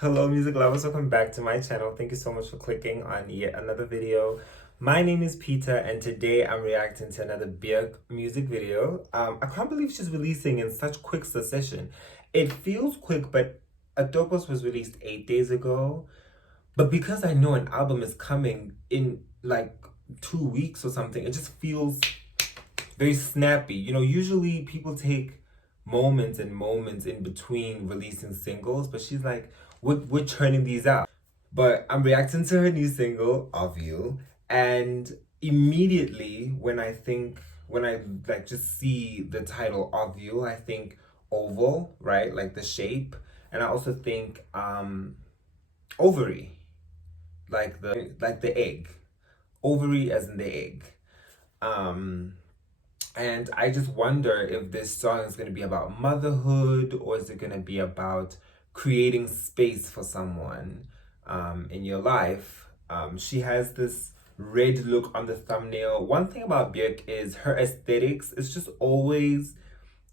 Hello music lovers, welcome back to my channel. Thank you so much for clicking on yet another video. My name is Peter and today I'm reacting to another Björk music video. I can't believe she's releasing in such quick succession. It feels quick, but Adopos was released 8 days ago. But because I know an album is coming in like 2 weeks or something, it just feels very snappy. You know, usually people take moments and moments in between releasing singles, but she's like, we're churning these out. But I'm reacting to her new single, Ovule, and immediately when I like just see the title Ovule, I think oval, right? Like the shape. And I also think ovary, like the egg. Ovary as in the egg. And I just wonder if this song is going to be about motherhood or is it going to be about creating space for someone in your life. She has this red look on the thumbnail. One thing about Björk is her aesthetics is just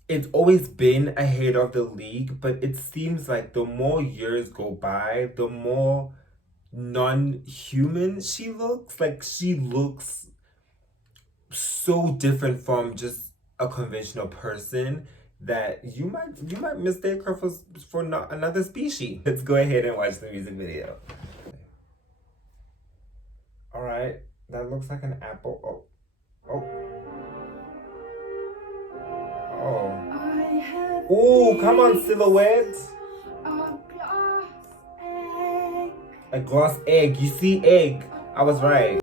it's always been ahead of the league, but it seems like the more years go by, the more non-human she looks. Like she looks so different from just a conventional person that you might mistake her for not another species. Let's go ahead and watch the music video. All right, that looks like an apple. Oh, oh, oh! Come on, silhouette. A glass egg. You see egg. I was right.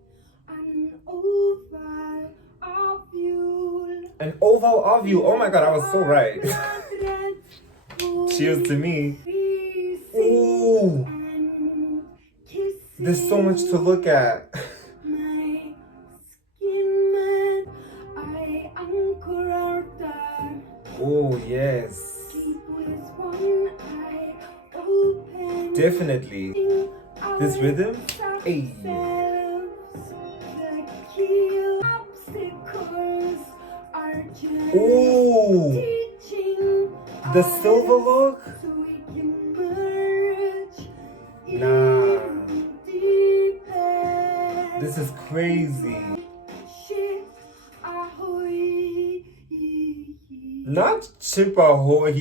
An oval ovule. Oh my god, I was so right. Cheers to me. Ooh. There's so much to look at. Oh, yes. Definitely. This rhythm? Hey. Ooh, the silver look? Nah, this is crazy. Not chip ahoy.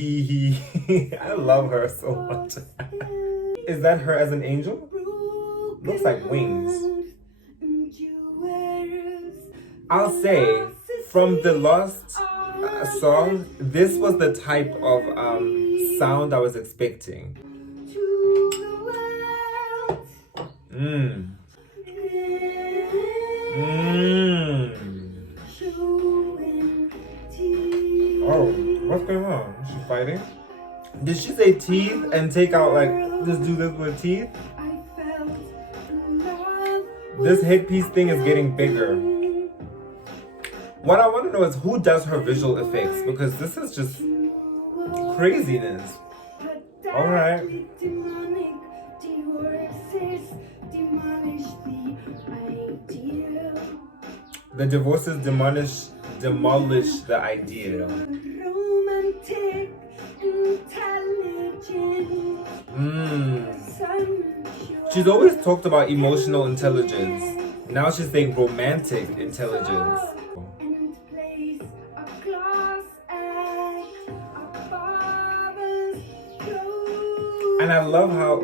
I love her so much. Is that her as an angel? Looks like wings. I'll say, from the last song, this was the type of sound I was expecting. Oh, what's going on? Is she fighting? Did she say teeth and take out like, just do this with teeth? This headpiece thing is getting bigger. What I want to know is who does her visual effects, because this is just craziness. Alright. The divorces demolish the ideal. She's always talked about emotional intelligence. Now she's saying romantic intelligence. And I love how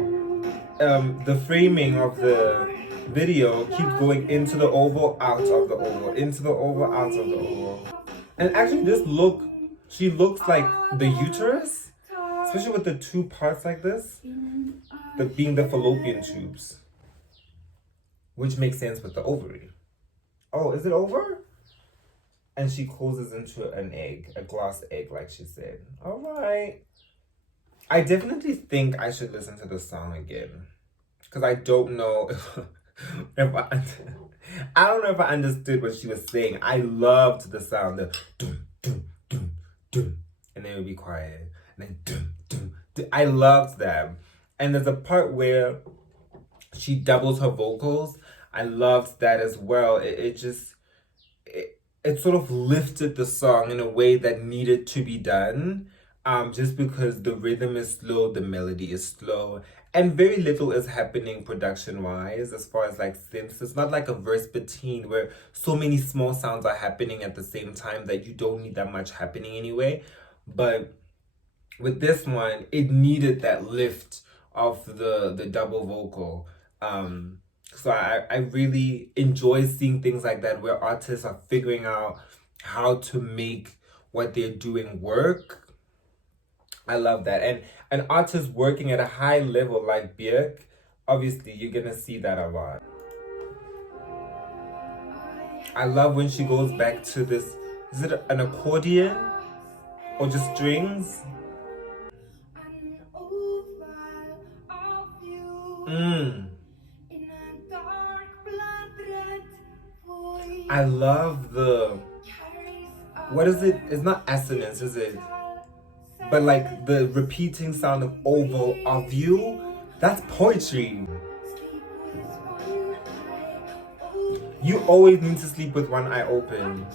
the framing of the video keeps going into the oval, out of the oval, into the oval, out of the oval. And actually this look, she looks like the uterus, especially with the two parts like this, being the fallopian tubes, which makes sense with the ovary. Oh, is it over? And she closes into an egg, a glass egg, like she said. All right. I definitely think I should listen to the song again, because I don't know if I don't know if I understood what she was saying. I loved the sound, the dum dum dum dum, and then it would be quiet, and then dum dum dum. I loved that. And there's a part where she doubles her vocals. I loved that as well. It sort of lifted the song in a way that needed to be done. just because the rhythm is slow, the melody is slow, and very little is happening production wise as far as like synths. It's not like a verse between where so many small sounds are happening at the same time that you don't need that much happening anyway. But with this one, it needed that lift of the double vocal. So I really enjoy seeing things like that where artists are figuring out how to make what they're doing work. I love that. And an artist working at a high level like Björk, obviously you're gonna see that a lot. I love when she goes back to this, is it an accordion or just strings? I love the, what is it? It's not assonance, is it? But like the repeating sound of ovule, ovule, that's poetry. You always need to sleep with one eye open.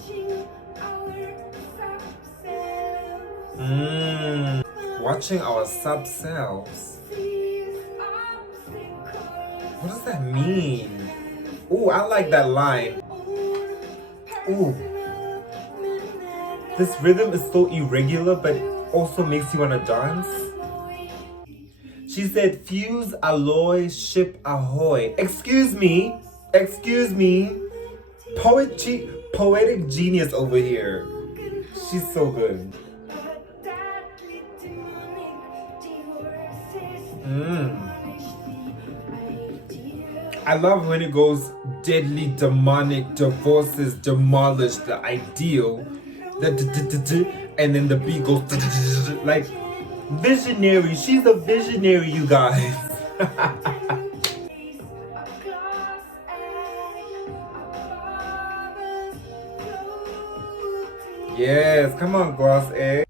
Watching our sub-selves. What does that mean? Ooh, I like that line. Ooh. This rhythm is so irregular, but also makes you want to dance. She said, fuse, alloy, ship, ahoy. Excuse me. Poetic genius over here. She's so good. I love when it goes deadly, demonic, divorces, demolish, the ideal, and then the beat goes like visionary. She's a visionary, you guys. Yes, come on, Gloss A.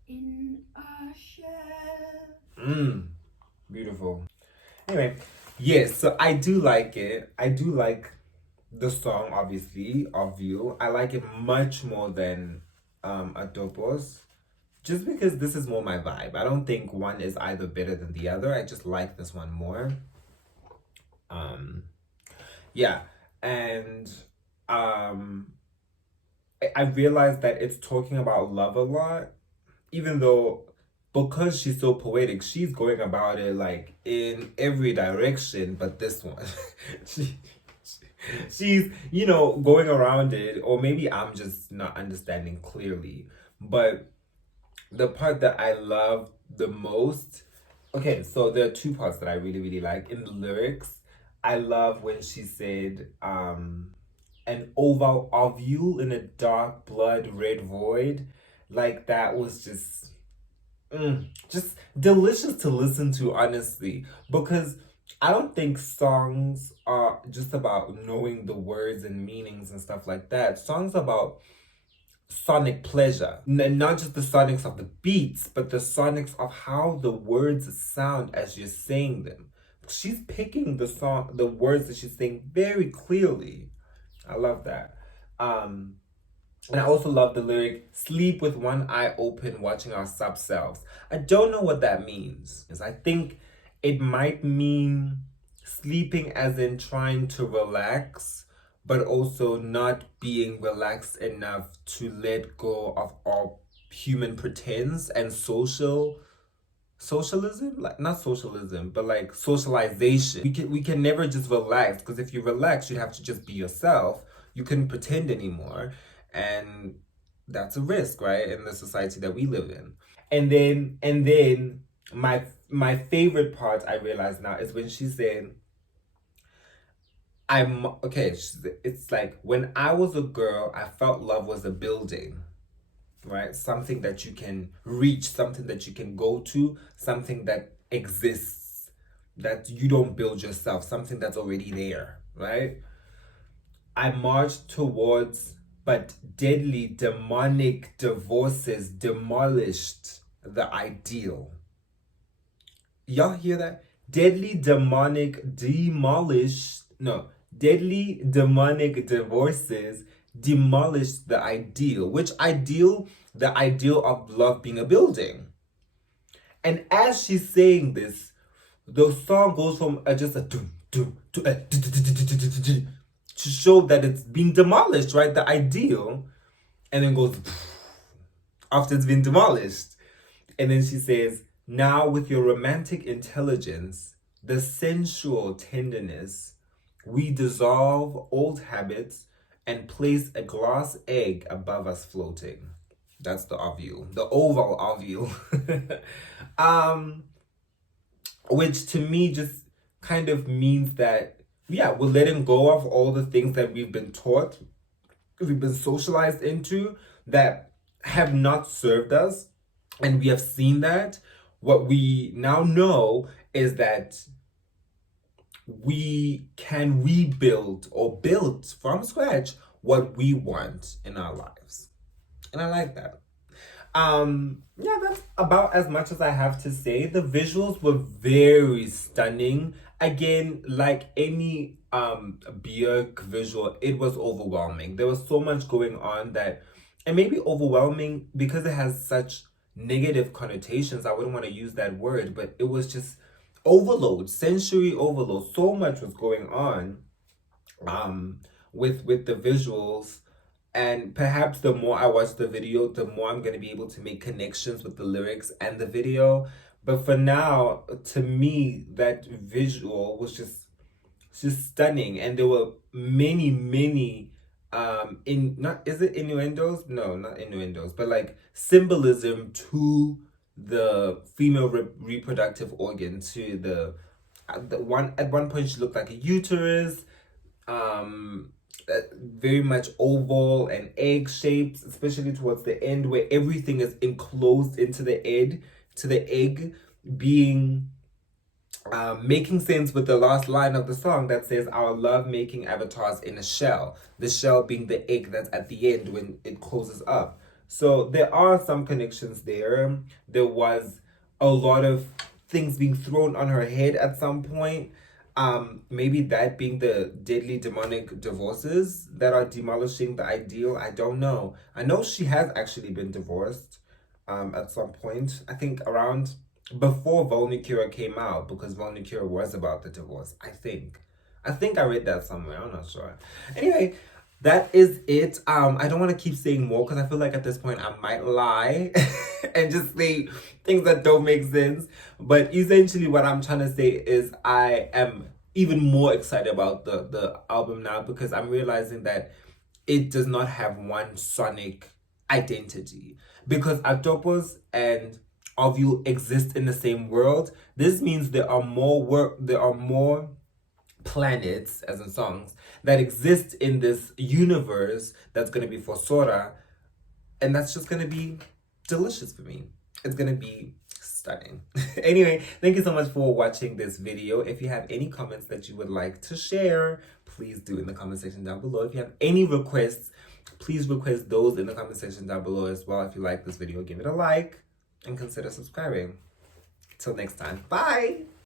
Beautiful. Anyway, yes, so I do like it. I do like the song, obviously, of You. I like it much more than Adopos. Just because this is more my vibe. I don't think one is either better than the other. I just like this one more. Yeah. And I realized that it's talking about love a lot, even though because she's so poetic, she's going about it like in every direction, but this one, she's, you know, going around it, or maybe I'm just not understanding clearly. But the part that I love the most, okay, so there are two parts that I really, really like. In the lyrics, I love when she said, an oval ovule in a dark blood red void. Like that was just delicious to listen to, honestly, because I don't think songs are just about knowing the words and meanings and stuff like that. Songs about sonic pleasure, and not just the sonics of the beats, but the sonics of how the words sound as you're saying them. She's picking the words that she's saying very clearly. I love that. And I also love the lyric, sleep with one eye open, watching our sub-selves. I don't know what that means. I think it might mean sleeping as in trying to relax, but also not being relaxed enough to let go of all human pretense and socialism, like not socialism, but like socialization. We can never just relax, because if you relax, you'd have to just be yourself. You couldn't pretend anymore, and that's a risk, right, in the society that we live in. And then my favorite part, I realize now, is when she said, I'm okay. It's like, when I was a girl, I felt love was a building, right? Something that you can reach, something that you can go to, something that exists, that you don't build yourself, something that's already there, right? I marched towards, but deadly demonic divorces demolished the ideal. Y'all hear that? Deadly demonic divorces demolished the ideal. Which ideal? The ideal of love being a building. And as she's saying this, the song goes from just a dum dum to a to show that it's being demolished, right? The ideal, and then goes after it's been demolished. And then she says, now with your romantic intelligence, the sensual tenderness, we dissolve old habits and place a glass egg above us floating. That's the ovule, the oval ovule. Which to me just kind of means that, yeah, we're letting go of all the things that we've been taught, we've been socialized into, that have not served us. And we have seen that. What we now know is that we can rebuild or build from scratch what we want in our lives. And I like that. Yeah, that's about as much as I have to say. The visuals were very stunning. Again, like any Björk visual, it was overwhelming. There was so much going on that, and maybe overwhelming because it has such negative connotations. I wouldn't want to use that word, but it was just overload, sensory overload. So much was going on with the visuals. And perhaps the more I watch the video, the more I'm going to be able to make connections with the lyrics and the video. But for now, to me, that visual was just stunning. And there were many in not is it innuendos? No, not innuendos, but like symbolism to the female reproductive organ, to the one at one point she looked like a uterus, very much oval and egg shapes, especially towards the end where everything is enclosed into the egg being making sense with the last line of the song that says our love making avatars in a shell, the shell being the egg that's at the end when it closes up. So there are some connections there. There was a lot of things being thrown on her head at some point. Maybe that being the deadly demonic divorces that are demolishing the ideal. I don't know. I know she has actually been divorced at some point. I think around before Volnicura came out, because Volnicura was about the divorce. I think I read that somewhere. I'm not sure. Anyway, that is it. I don't want to keep saying more because I feel like at this point I might lie and just say things that don't make sense. But essentially what I'm trying to say is I am even more excited about the album now, because I'm realizing that it does not have one sonic identity. Because Atopos and Ovule exist in the same world. This means there are more planets, as in songs, that exist in this universe that's going to be fossora, and that's just going to be delicious for me. It's going to be stunning. Anyway, thank you so much for watching this video. If you have any comments that you would like to share, please do in the comment section down below. If you have any requests, please request those in the comment section down below as well. If you like this video, give it a like and consider subscribing. Till next time, bye.